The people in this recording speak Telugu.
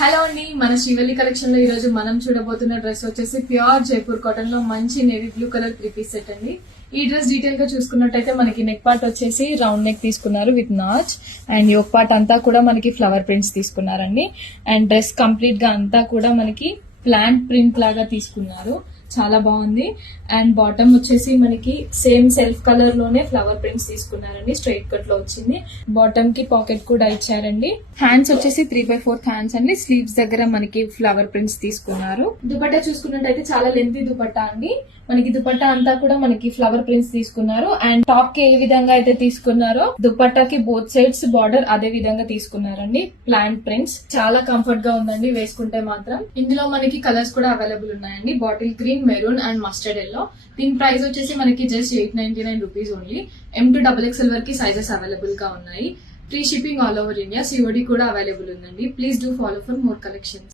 హలో అండి, మన శ్రీవల్లి కలెక్షన్ లో ఈ రోజు మనం చూడబోతున్న డ్రెస్ వచ్చేసి ప్యూర్ జైపూర్ కాటన్ లో మంచి navy blue colour 3-piece set అండి. ఈ డ్రెస్ డీటెయిల్ గా చూసుకున్నట్టయితే మనకి నెక్ పార్ట్ వచ్చేసి రౌండ్ నెక్ తీసుకున్నారు with notch and yoke part అంతా కూడా మనకి ఫ్లవర్ ప్రింట్స్ తీసుకున్నారండి. అండ్ డ్రెస్ కంప్లీట్ గా అంతా కూడా మనకి ప్లాంట్ ప్రింట్ లాగా తీసుకున్నారు, చాలా బాగుంది. అండ్ బాటమ్ వచ్చేసి మనకి సేమ్ సెల్ఫ్ కలర్ లోనే ఫ్లవర్ ప్రింట్స్ తీసుకున్నారండి, స్ట్రైట్ కట్ లో వచ్చింది. బాటమ్ కి పాకెట్ కూడా ఇచ్చారండి. హ్యాండ్స్ వచ్చేసి 3/4 హ్యాండ్స్ అండి. స్లీవ్స్ దగ్గర మనకి ఫ్లవర్ ప్రింట్స్ తీసుకున్నారు. దుపట్టా చూసుకున్నట్టయితే చాలా లెంతీ దుపట్టా అండి. మనకి దుపట్టా అంతా కూడా మనకి ఫ్లవర్ ప్రింట్స్ తీసుకున్నారు. అండ్ టాప్ కి ఏ విధంగా అయితే తీసుకున్నారో దుపట్టాకి బోత్ సైడ్స్ బార్డర్ అదే విధంగా తీసుకున్నారండి. ప్లాంట్ ప్రింట్స్ చాలా కంఫర్ట్ గా ఉందండి వేసుకుంటే మాత్రం. ఇందులో మనకి కలర్స్ కూడా అవైలబుల్ ఉన్నాయండి, bottle green, maroon and mustard yellow. దీని ప్రైస్ వచ్చేసి మనకి జస్ట్ 899 రూపీస్ ఓన్లీ. M2XXL వరకు సైజెస్ అవైలబుల్ గా ఉన్నాయి. Free shipping all over India. COD కూడా అవైలబుల్ ఉందండి. Please do follow for more collections.